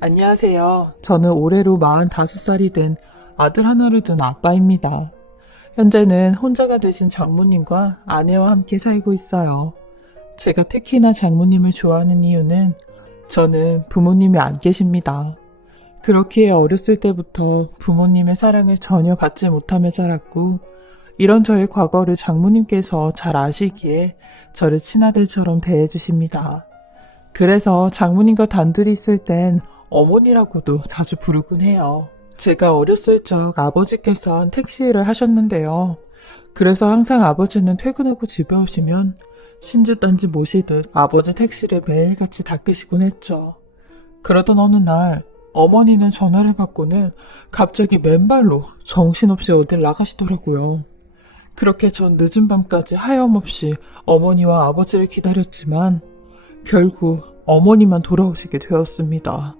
안녕하세요. 저는 올해로 45살이 된 아들 하나를 둔 아빠입니다. 현재는 혼자가 되신 장모님과 아내와 함께 살고 있어요. 제가 특히나 장모님을 좋아하는 이유는 저는 부모님이 안 계십니다. 그렇게 어렸을 때부터 부모님의 사랑을 전혀 받지 못하며 자랐고 이런 저의 과거를 장모님께서 잘 아시기에 저를 친아들처럼 대해주십니다. 그래서 장모님과 단둘이 있을 땐 어머니라고도 자주 부르곤 해요. 제가 어렸을 적 아버지께서 택시 일을 하셨는데요. 그래서 항상 아버지는 퇴근하고 집에 오시면 신주단지 모시듯 아버지 택시를 매일같이 닦으시곤 했죠. 그러던 어느 날 어머니는 전화를 받고는 갑자기 맨발로 정신없이 어딜 나가시더라고요. 그렇게 전 늦은 밤까지 하염없이 어머니와 아버지를 기다렸지만 결국 어머니만 돌아오시게 되었습니다.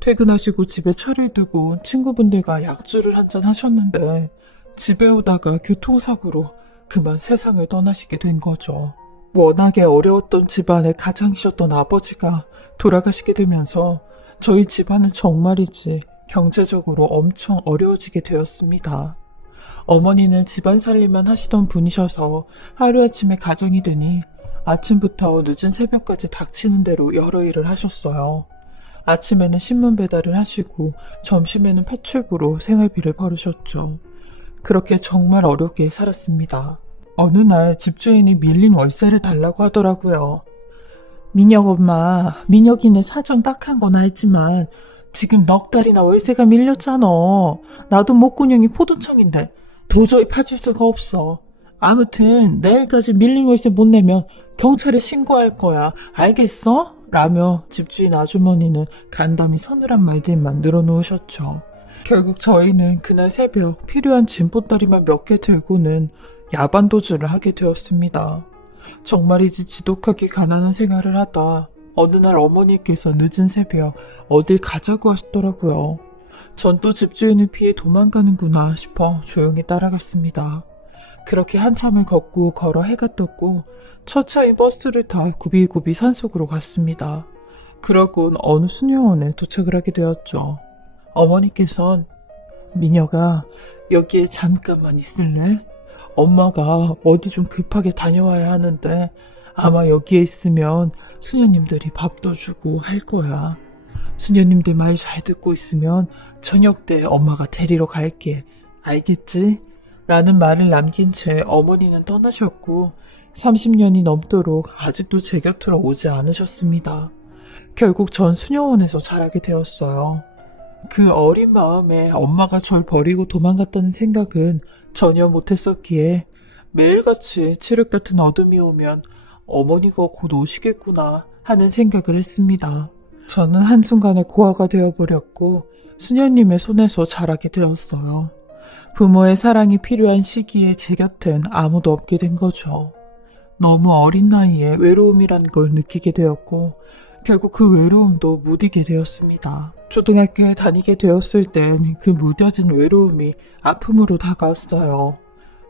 퇴근하시고 집에 차를 두고 친구분들과 약주를 한잔 하셨는데 집에 오다가 교통사고로 그만 세상을 떠나시게 된 거죠. 워낙에 어려웠던 집안의 가장이셨던 아버지가 돌아가시게 되면서 저희 집안은 정말이지 경제적으로 엄청 어려워지게 되었습니다. 어머니는 집안 살림만 하시던 분이셔서 하루아침에 가장이 되니 아침부터 늦은 새벽까지 닥치는 대로 여러 일을 하셨어요. 아침에는 신문 배달을 하시고 점심에는 파출부로 생활비를 벌으셨죠. 그렇게 정말 어렵게 살았습니다. 어느 날 집주인이 밀린 월세를 달라고 하더라고요. 민혁 엄마, 민혁이네 사정 딱한 건 알지만 지금 넉 달이나 월세가 밀렸잖아. 나도 목구멍이 포도청인데 도저히 파줄 수가 없어. 아무튼 내일까지 밀린 월세 못 내면 경찰에 신고할 거야. 알겠어? 라며 집주인 아주머니는 간담이 서늘한 말들만 늘어놓으셨죠. 결국 저희는 그날 새벽 필요한 짐보따리만 몇 개 들고는 야반도주를 하게 되었습니다. 정말이지 지독하게 가난한 생활을 하다 어느 날 어머니께서 늦은 새벽 어딜 가자고 하시더라고요. 전 또 집주인을 피해 도망가는구나 싶어 조용히 따라갔습니다. 그렇게 한참을 걷고 걸어 해가 떴고 첫 차인 버스를 타 굽이굽이 산속으로 갔습니다. 그러곤 어느 수녀원에 도착을 하게 되었죠. 어머니께선 민혁아, 여기에 잠깐만 있을래? 엄마가 어디 좀 급하게 다녀와야 하는데 아마 여기에 있으면 수녀님들이 밥도 주고 할 거야. 수녀님들 말 잘 듣고 있으면 저녁 때 엄마가 데리러 갈게. 알겠지? 라는 말을 남긴 채 어머니는 떠나셨고 30년이 넘도록 아직도 제 곁으로 오지 않으셨습니다. 결국 전 수녀원에서 자라게 되었어요. 그 어린 마음에 엄마가 절 버리고 도망갔다는 생각은 전혀 못했었기에 매일같이 칠흑 같은 어둠이 오면 어머니가 곧 오시겠구나 하는 생각을 했습니다. 저는 한순간에 고아가 되어버렸고 수녀님의 손에서 자라게 되었어요. 부모의 사랑이 필요한 시기에 제 곁엔 아무도 없게 된 거죠. 너무 어린 나이에 외로움이란 걸 느끼게 되었고 결국 그 외로움도 무디게 되었습니다. 초등학교에 다니게 되었을 땐 그 무뎌진 외로움이 아픔으로 다가왔어요.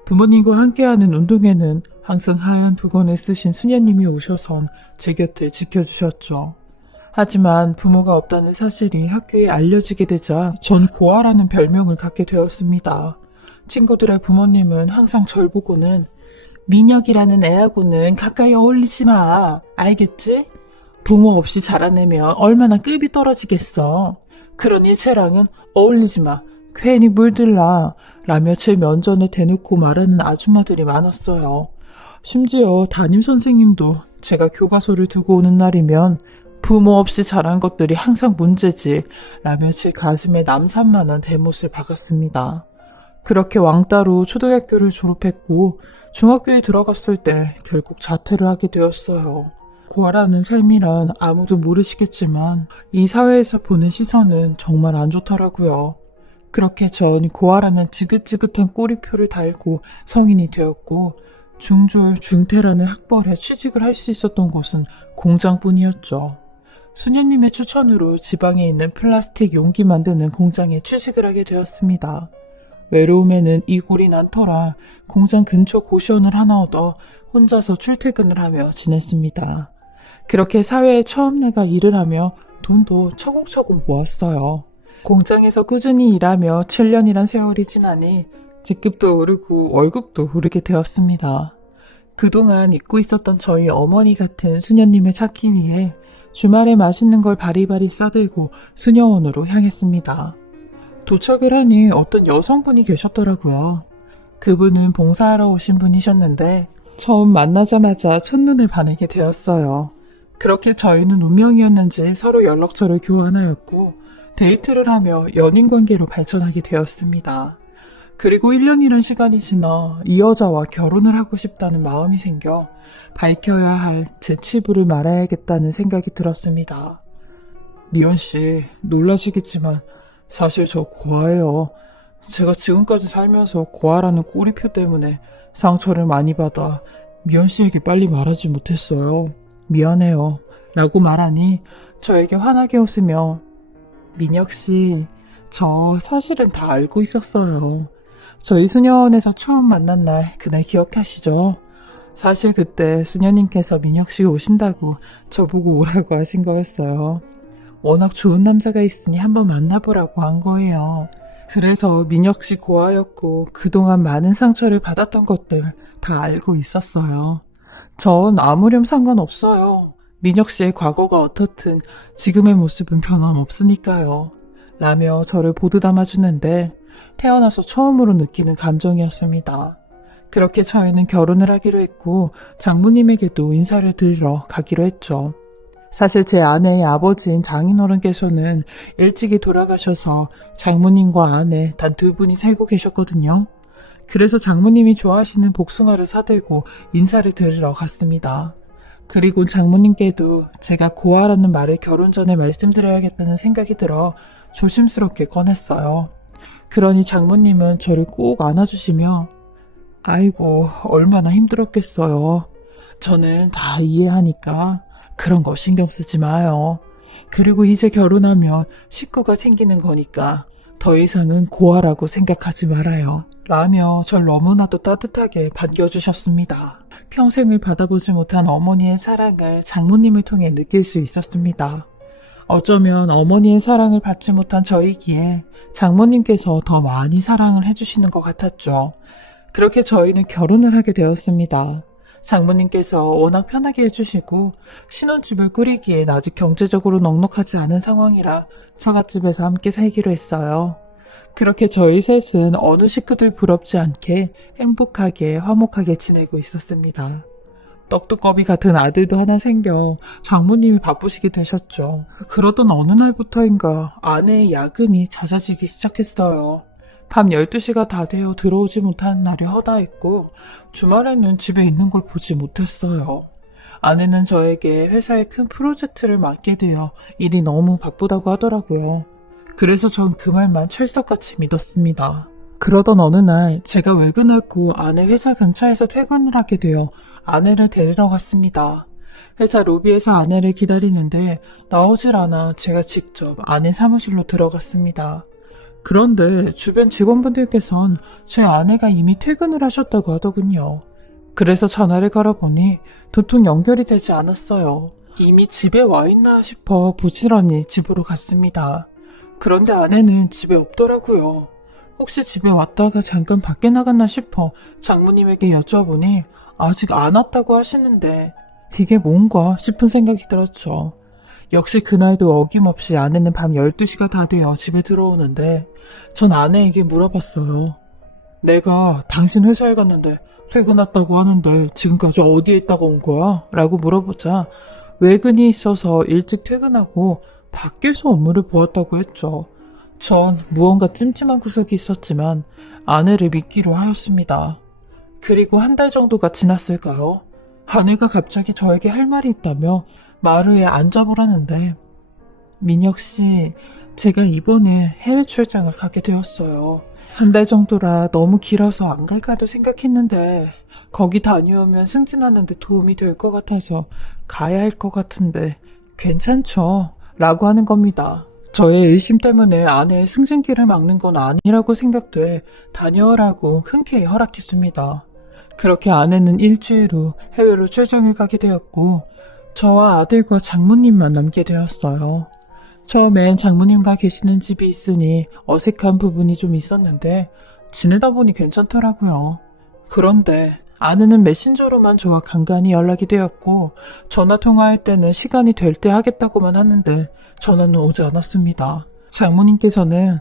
부모님과 함께하는 운동회는 항상 하얀 두건을 쓰신 수녀님이 오셔선 제 곁을 지켜주셨죠. 하지만 부모가 없다는 사실이 학교에 알려지게 되자 전 고아라는 별명을 갖게 되었습니다. 친구들의 부모님은 항상 절 보고는 민혁이라는 애하고는 가까이 어울리지 마. 알겠지? 부모 없이 자라내면 얼마나 급이 떨어지겠어. 그러니 쟤랑은 어울리지 마. 괜히 물들라. 라며 제 면전에 대놓고 말하는 아줌마들이 많았어요. 심지어 담임선생님도 제가 교과서를 두고 오는 날이면 부모 없이 자란 것들이 항상 문제지 라며 제 가슴에 남산만한 대못을 박았습니다. 그렇게 왕따로 초등학교를 졸업했고 중학교에 들어갔을 때 결국 자퇴를 하게 되었어요. 고아라는 삶이란 아무도 모르시겠지만 이 사회에서 보는 시선은 정말 안 좋더라고요. 그렇게 전 고아라는 지긋지긋한 꼬리표를 달고 성인이 되었고 중졸, 중퇴라는 학벌에 취직을 할 수 있었던 곳은 공장뿐이었죠. 수녀님의 추천으로 지방에 있는 플라스틱 용기 만드는 공장에 취직을 하게 되었습니다. 외로움에는 이골이 난터라 공장 근처 고시원을 하나 얻어 혼자서 출퇴근을 하며 지냈습니다. 그렇게 사회에 처음 나가 일을 하며 돈도 차곡차곡 모았어요. 공장에서 꾸준히 일하며 7년이란 세월이 지나니 직급도 오르고 월급도 오르게 되었습니다. 그동안 잊고 있었던 저희 어머니 같은 수녀님을 찾기 위해 주말에 맛있는 걸 바리바리 싸들고 수녀원으로 향했습니다. 도착을 하니 어떤 여성분이 계셨더라고요. 그분은 봉사하러 오신 분이셨는데 처음 만나자마자 첫눈에 반하게 되었어요. 그렇게 저희는 운명이었는지 서로 연락처를 교환하였고 데이트를 하며 연인관계로 발전하게 되었습니다. 그리고 1년이란 시간이 지나 이 여자와 결혼을 하고 싶다는 마음이 생겨 밝혀야 할 제 치부를 말해야겠다는 생각이 들었습니다. 미연씨, 놀라시겠지만 사실 저 고아예요. 제가 지금까지 살면서 고아라는 꼬리표 때문에 상처를 많이 받아 미연씨에게 빨리 말하지 못했어요. 미안해요. 라고 말하니 저에게 환하게 웃으며 민혁씨, 저 사실은 다 알고 있었어요. 저희 수녀원에서 처음 만난 날 그날 기억하시죠? 사실 그때 수녀님께서 민혁씨가 오신다고 저보고 오라고 하신 거였어요. 워낙 좋은 남자가 있으니 한번 만나보라고 한 거예요. 그래서 민혁씨 고아였고 그동안 많은 상처를 받았던 것들 다 알고 있었어요. 전 아무렴 상관없어요. 민혁씨의 과거가 어떻든 지금의 모습은 변함없으니까요. 라며 저를 보드 담아주는데 태어나서 처음으로 느끼는 감정이었습니다. 그렇게 저희는 결혼을 하기로 했고 장모님에게도 인사를 드리러 가기로 했죠. 사실 제 아내의 아버지인 장인어른께서는 일찍이 돌아가셔서 장모님과 아내 단 두 분이 살고 계셨거든요. 그래서 장모님이 좋아하시는 복숭아를 사들고 인사를 드리러 갔습니다. 그리고 장모님께도 제가 고아라는 말을 결혼 전에 말씀드려야겠다는 생각이 들어 조심스럽게 꺼냈어요. 그러니 장모님은 저를 꼭 안아주시며 아이고 얼마나 힘들었겠어요. 저는 다 이해하니까 그런 거 신경 쓰지 마요. 그리고 이제 결혼하면 식구가 생기는 거니까 더 이상은 고아라고 생각하지 말아요. 라며 절 너무나도 따뜻하게 반겨주셨습니다. 평생을 받아보지 못한 어머니의 사랑을 장모님을 통해 느낄 수 있었습니다. 어쩌면 어머니의 사랑을 받지 못한 저이기에 장모님께서 더 많이 사랑을 해주시는 것 같았죠. 그렇게 저희는 결혼을 하게 되었습니다. 장모님께서 워낙 편하게 해주시고 신혼집을 꾸리기엔 아직 경제적으로 넉넉하지 않은 상황이라 처갓집에서 함께 살기로 했어요. 그렇게 저희 셋은 어느 식구들 부럽지 않게 행복하게 화목하게 지내고 있었습니다. 떡두꺼비 같은 아들도 하나 생겨 장모님이 바쁘시게 되셨죠. 그러던 어느 날부터인가 아내의 야근이 잦아지기 시작했어요. 밤 12시가 다 되어 들어오지 못하는 날이 허다했고 주말에는 집에 있는 걸 보지 못했어요. 아내는 저에게 회사의 큰 프로젝트를 맡게 되어 일이 너무 바쁘다고 하더라고요. 그래서 전 그 말만 철석같이 믿었습니다. 그러던 어느 날 제가 외근하고 아내 회사 근처에서 퇴근을 하게 되어 아내를 데리러 갔습니다. 회사 로비에서 아내를 기다리는데 나오질 않아 제가 직접 아내 사무실로 들어갔습니다. 그런데 주변 직원분들께선 제 아내가 이미 퇴근을 하셨다고 하더군요. 그래서 전화를 걸어보니 도통 연결이 되지 않았어요. 이미 집에 와 있나 싶어 부지런히 집으로 갔습니다. 그런데 아내는 집에 없더라고요. 혹시 집에 왔다가 잠깐 밖에 나갔나 싶어 장모님에게 여쭤보니 아직 안 왔다고 하시는데 이게 뭔가 싶은 생각이 들었죠. 역시 그날도 어김없이 아내는 밤 12시가 다 되어 집에 들어오는데 전 아내에게 물어봤어요. 내가 당신 회사에 갔는데 퇴근 왔다고 하는데 지금까지 어디에 있다가 온 거야? 라고 물어보자 외근이 있어서 일찍 퇴근하고 밖에서 업무를 보았다고 했죠. 전 무언가 찜찜한 구석이 있었지만 아내를 믿기로 하였습니다. 그리고 한 달 정도가 지났을까요? 아내가 갑자기 저에게 할 말이 있다며 마루에 앉아보라는데 민혁씨, 제가 이번에 해외 출장을 가게 되었어요. 한 달 정도라 너무 길어서 안 갈까도 생각했는데 거기 다녀오면 승진하는 데 도움이 될 것 같아서 가야 할 것 같은데 괜찮죠? 라고 하는 겁니다. 저의 의심 때문에 아내의 승진길을 막는 건 아니라고 생각돼 다녀오라고 흔쾌히 허락했습니다. 그렇게 아내는 일주일 후 해외로 출장을 가게 되었고 저와 아들과 장모님만 남게 되었어요. 처음엔 장모님과 계시는 집이 있으니 어색한 부분이 좀 있었는데 지내다 보니 괜찮더라고요. 그런데 아내는 메신저로만 저와 간간히 연락이 되었고 전화 통화할 때는 시간이 될 때 하겠다고만 하는데 전화는 오지 않았습니다. 장모님께서는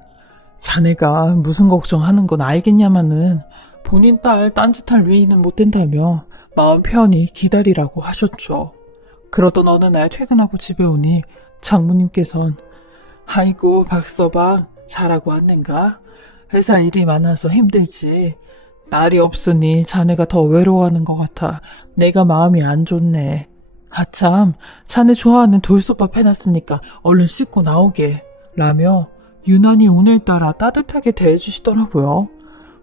자네가 무슨 걱정하는 건 알겠냐마는 본인 딸 딴짓할 외에는 못 된다며 마음 편히 기다리라고 하셨죠. 그러던 어느 날 퇴근하고 집에 오니 장모님께선 아이고 박서방 잘하고 왔는가? 회사 일이 많아서 힘들지. 날이 없으니 자네가 더 외로워하는 것 같아 내가 마음이 안 좋네. 아참 자네 좋아하는 돌솥밥 해놨으니까 얼른 씻고 나오게 라며 유난히 오늘따라 따뜻하게 대해주시더라고요.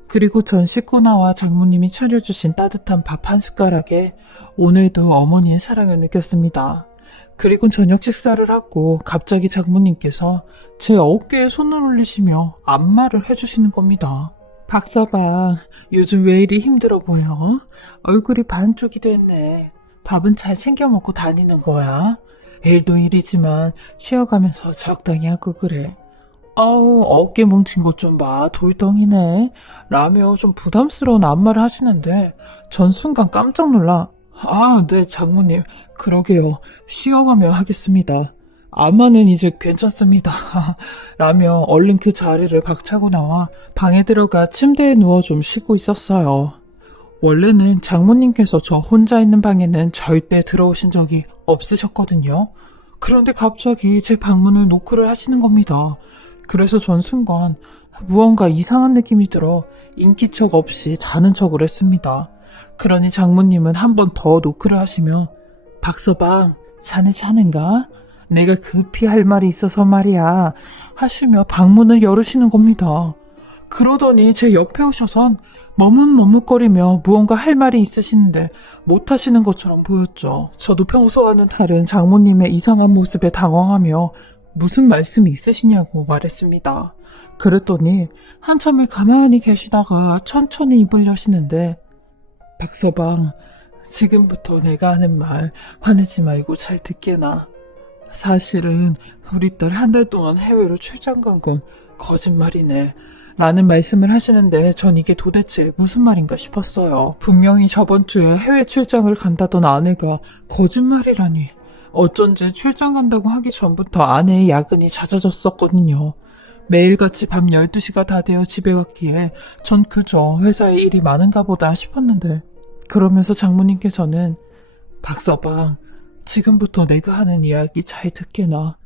그리고 전 씻고 나와 장모님이 차려주신 따뜻한 밥 한 숟가락에 오늘도 어머니의 사랑을 느꼈습니다. 그리고 저녁 식사를 하고 갑자기 장모님께서 제 어깨에 손을 올리시며 안마를 해주시는 겁니다. 박서방, 요즘 왜 이리 힘들어 보여? 얼굴이 반쪽이 됐네. 밥은 잘 챙겨 먹고 다니는 거야? 일도 일이지만 쉬어가면서 적당히 하고 그래. 아우, 어깨 뭉친 것 좀 봐. 돌덩이네. 라며 좀 부담스러운 안마를 하시는데 전 순간 깜짝 놀라. 아, 네, 장모님. 그러게요. 쉬어가며 하겠습니다. 안마는 이제 괜찮습니다. 라며 얼른 그 자리를 박차고 나와 방에 들어가 침대에 누워 좀 쉬고 있었어요. 원래는 장모님께서 저 혼자 있는 방에는 절대 들어오신 적이 없으셨거든요. 그런데 갑자기 제 방문을 노크를 하시는 겁니다. 그래서 전 순간 무언가 이상한 느낌이 들어 인기척 없이 자는 척을 했습니다. 그러니 장모님은 한 번 더 노크를 하시며 박서방, 자네 자는가? 내가 급히 할 말이 있어서 말이야 하시며 방문을 열으시는 겁니다. 그러더니 제 옆에 오셔선 머뭇머뭇거리며 무언가 할 말이 있으시는데 못하시는 것처럼 보였죠. 저도 평소와는 다른 장모님의 이상한 모습에 당황하며 무슨 말씀이 있으시냐고 말했습니다. 그랬더니 한참을 가만히 계시다가 천천히 입을 여시는데 박서방, 지금부터 내가 하는 말 화내지 말고 잘 듣게나. 사실은 우리 딸 한 달 동안 해외로 출장 간 건 거짓말이네 라는 말씀을 하시는데 전 이게 도대체 무슨 말인가 싶었어요. 분명히 저번 주에 해외 출장을 간다던 아내가 거짓말이라니. 어쩐지 출장 간다고 하기 전부터 아내의 야근이 잦아졌었거든요. 매일같이 밤 12시가 다 되어 집에 왔기에 전 그저 회사에 일이 많은가 보다 싶었는데 그러면서 장모님께서는 박서방, 지금부터 내가 하는 이야기 잘 듣게나.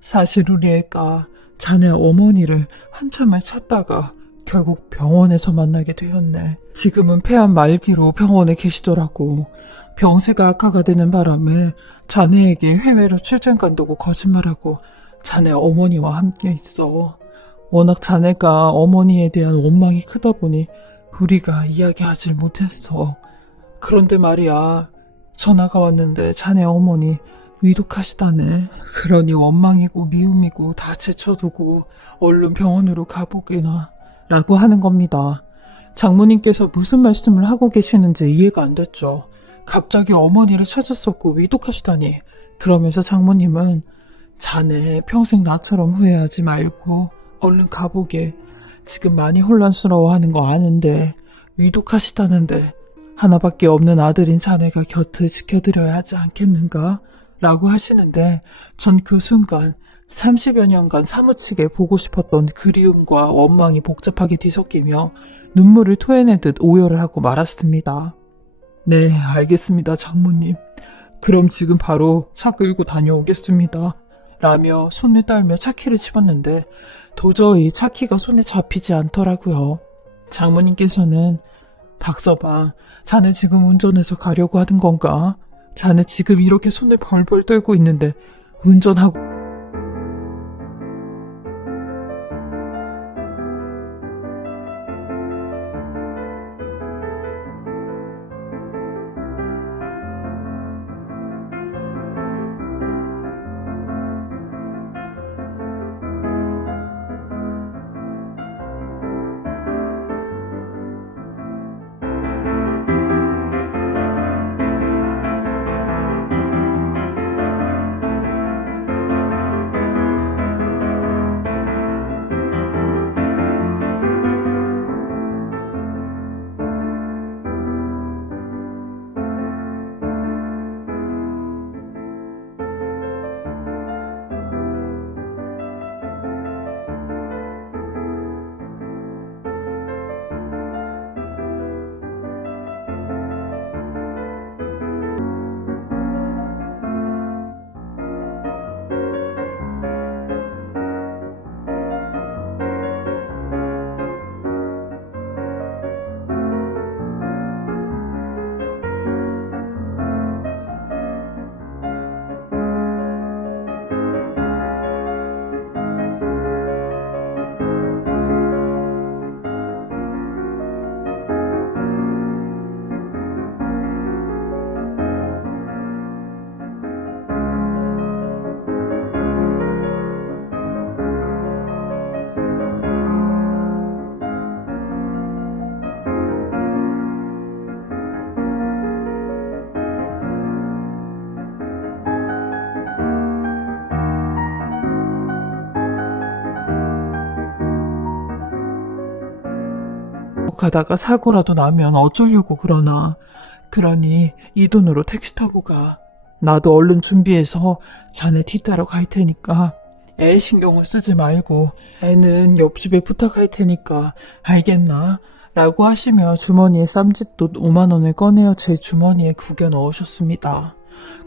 사실 우리 애가 자네 어머니를 한참을 찾다가 결국 병원에서 만나게 되었네. 지금은 폐암 말기로 병원에 계시더라고. 병세가 악화가 되는 바람에 자네에게 해외로 출장 간다고 거짓말하고 자네 어머니와 함께 있어. 워낙 자네가 어머니에 대한 원망이 크다 보니 우리가 이야기하질 못했어. 그런데 말이야, 전화가 왔는데 자네 어머니 위독하시다네. 그러니 원망이고 미움이고 다 제쳐두고 얼른 병원으로 가보게나 라고 하는 겁니다. 장모님께서 무슨 말씀을 하고 계시는지 이해가 안 됐죠. 갑자기 어머니를 찾았었고 위독하시다니. 그러면서 장모님은 자네 평생 나처럼 후회하지 말고 얼른 가보게. 지금 많이 혼란스러워하는 거 아는데 위독하시다는데 하나밖에 없는 아들인 자네가 곁을 지켜드려야 하지 않겠는가? 라고 하시는데 전 그 순간 30여 년간 사무치게 보고 싶었던 그리움과 원망이 복잡하게 뒤섞이며 눈물을 토해내듯 오열을 하고 말았습니다. 네, 알겠습니다, 장모님. 그럼 지금 바로 차 끌고 다녀오겠습니다. 라며 손을 떨며 차키를 집었는데 도저히 차키가 손에 잡히지 않더라고요. 장모님께서는 박서방, 자네 지금 운전해서 가려고 하는 건가? 자네 지금 이렇게 손을 벌벌 떨고 있는데 운전하고 가다가 사고라도 나면 어쩌려고 그러나. 그러니 이 돈으로 택시 타고 가. 나도 얼른 준비해서 자네 티 따러 갈 테니까 애 신경을 쓰지 말고 애는 옆집에 부탁할 테니까 알겠나? 라고 하시며 주머니에 쌈짓돈 5만 원을 꺼내어 제 주머니에 구겨 넣으셨습니다.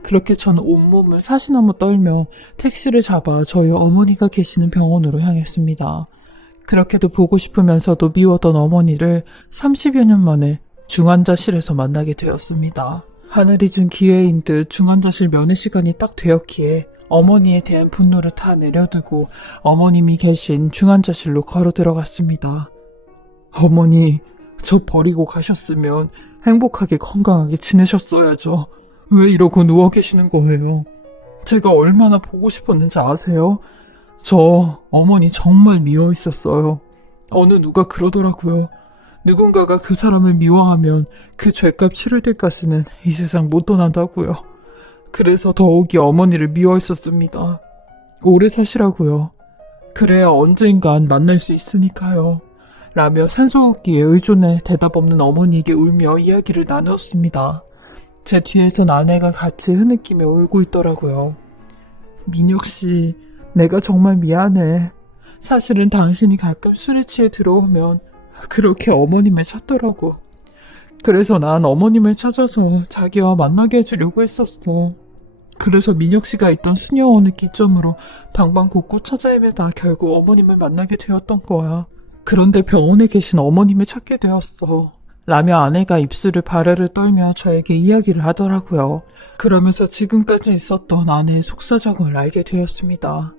그렇게 저는 온몸을 사시나무 떨며 택시를 잡아 저희 어머니가 계시는 병원으로 향했습니다. 그렇게도 보고 싶으면서도 미웠던 어머니를 30여 년 만에 중환자실에서 만나게 되었습니다. 하늘이 준 기회인 듯 중환자실 면회 시간이 딱 되었기에 어머니에 대한 분노를 다 내려두고 어머님이 계신 중환자실로 걸어 들어갔습니다. 어머니, 저 버리고 가셨으면 행복하게 건강하게 지내셨어야죠. 왜 이러고 누워 계시는 거예요? 제가 얼마나 보고 싶었는지 아세요? 저 어머니 정말 미워 있었어요. 어느 누가 그러더라고요. 누군가가 그 사람을 미워하면 그 죄값 치를 때까지는 이 세상 못 떠난다고요. 그래서 더욱이 어머니를 미워했었습니다. 오래 사시라고요. 그래야 언젠간 만날 수 있으니까요. 라며 산소호흡기에 의존해 대답 없는 어머니에게 울며 이야기를 나누었습니다. 제 뒤에선 아내가 같이 흐느끼며 울고 있더라고요. 민혁씨, 내가 정말 미안해. 사실은 당신이 가끔 술에 취해 들어오면 그렇게 어머님을 찾더라고. 그래서 난 어머님을 찾아서 자기와 만나게 해주려고 했었어. 그래서 민혁씨가 있던 수녀원을 기점으로 방방곡곡 찾아 헤매다 결국 어머님을 만나게 되었던 거야. 그런데 병원에 계신 어머님을 찾게 되었어. 라며 아내가 입술을 바르르 떨며 저에게 이야기를 하더라고요. 그러면서 지금까지 있었던 아내의 속사정을 알게 되었습니다.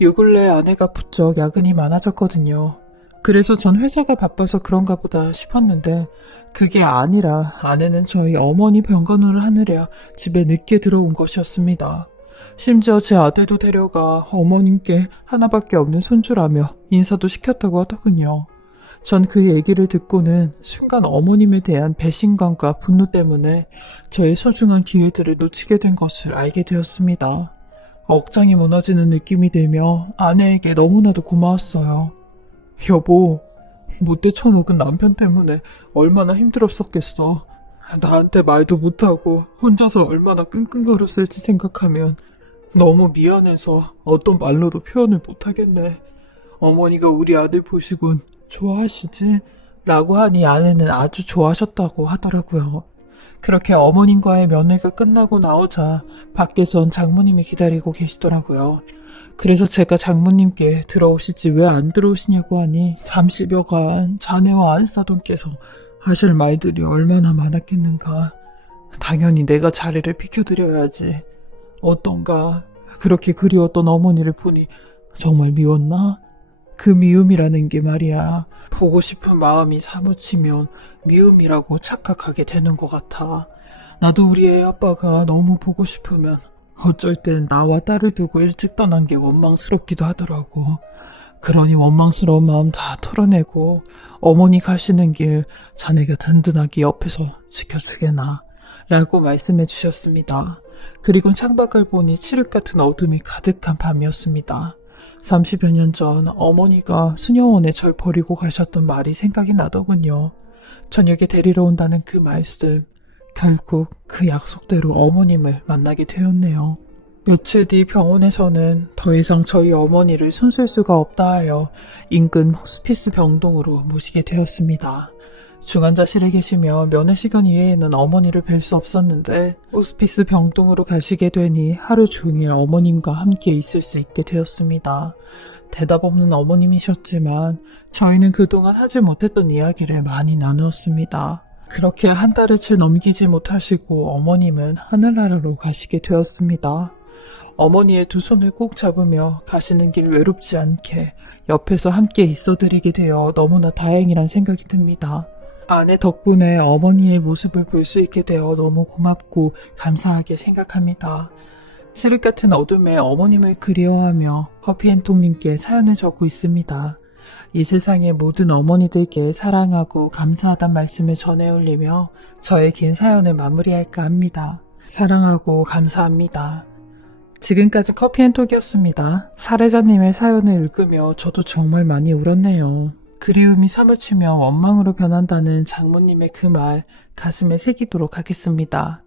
요 근래 아내가 부쩍 야근이 많아졌거든요. 그래서 전 회사가 바빠서 그런가 보다 싶었는데 그게 아니라 아내는 저희 어머니 병간호를 하느라 집에 늦게 들어온 것이었습니다. 심지어 제 아들도 데려가 어머님께 하나밖에 없는 손주라며 인사도 시켰다고 하더군요. 전 그 얘기를 듣고는 순간 어머님에 대한 배신감과 분노 때문에 저의 소중한 기회들을 놓치게 된 것을 알게 되었습니다. 억장이 무너지는 느낌이 들며 아내에게 너무나도 고마웠어요. 여보, 못돼 처먹은 남편 때문에 얼마나 힘들었었겠어. 나한테 말도 못하고 혼자서 얼마나 끙끙거렸을지 생각하면 너무 미안해서 어떤 말로도 표현을 못하겠네. 어머니가 우리 아들 보시곤 좋아하시지? 라고 하니 아내는 아주 좋아하셨다고 하더라고요. 그렇게 어머님과의 면회가 끝나고 나오자 밖에선 장모님이 기다리고 계시더라고요. 그래서 제가 장모님께 들어오시지 왜 안 들어오시냐고 하니 잠시여간 자네와 안사돈께서 하실 말들이 얼마나 많았겠는가. 당연히 내가 자리를 비켜드려야지. 어떤가. 그렇게 그리웠던 어머니를 보니 정말 미웠나? 그 미움이라는 게 말이야. 보고 싶은 마음이 사무치면 미움이라고 착각하게 되는 것 같아. 나도 우리 애 아빠가 너무 보고 싶으면 어쩔 땐 나와 딸을 두고 일찍 떠난 게 원망스럽기도 하더라고. 그러니 원망스러운 마음 다 털어내고 어머니 가시는 길 자네가 든든하게 옆에서 지켜주게나 라고 말씀해 주셨습니다. 그리고 창밖을 보니 칠흑 같은 어둠이 가득한 밤이었습니다. 30여 년 전 어머니가 수녀원에 절 버리고 가셨던 말이 생각이 나더군요. 저녁에 데리러 온다는 그 말씀. 결국 그 약속대로 어머님을 만나게 되었네요. 며칠 뒤 병원에서는 더 이상 저희 어머니를 손쓸 수가 없다 하여 인근 호스피스 병동으로 모시게 되었습니다. 중환자실에 계시며 면회 시간 이외에는 어머니를 뵐 수 없었는데 호스피스 병동으로 가시게 되니 하루 종일 어머님과 함께 있을 수 있게 되었습니다. 대답 없는 어머님이셨지만 저희는 그동안 하지 못했던 이야기를 많이 나누었습니다. 그렇게 한 달을 채 넘기지 못하시고 어머님은 하늘나라로 가시게 되었습니다. 어머니의 두 손을 꼭 잡으며 가시는 길 외롭지 않게 옆에서 함께 있어드리게 되어 너무나 다행이란 생각이 듭니다. 아내 덕분에 어머니의 모습을 볼 수 있게 되어 너무 고맙고 감사하게 생각합니다. 칠흑 같은 어둠에 어머님을 그리워하며 커피앤통님께 사연을 적고 있습니다. 이 세상의 모든 어머니들께 사랑하고 감사하단 말씀을 전해 올리며 저의 긴 사연을 마무리할까 합니다. 사랑하고 감사합니다. 지금까지 커피앤톡이었습니다. 사례자님의 사연을 읽으며 저도 정말 많이 울었네요. 그리움이 사무치며 원망으로 변한다는 장모님의 그 말 가슴에 새기도록 하겠습니다.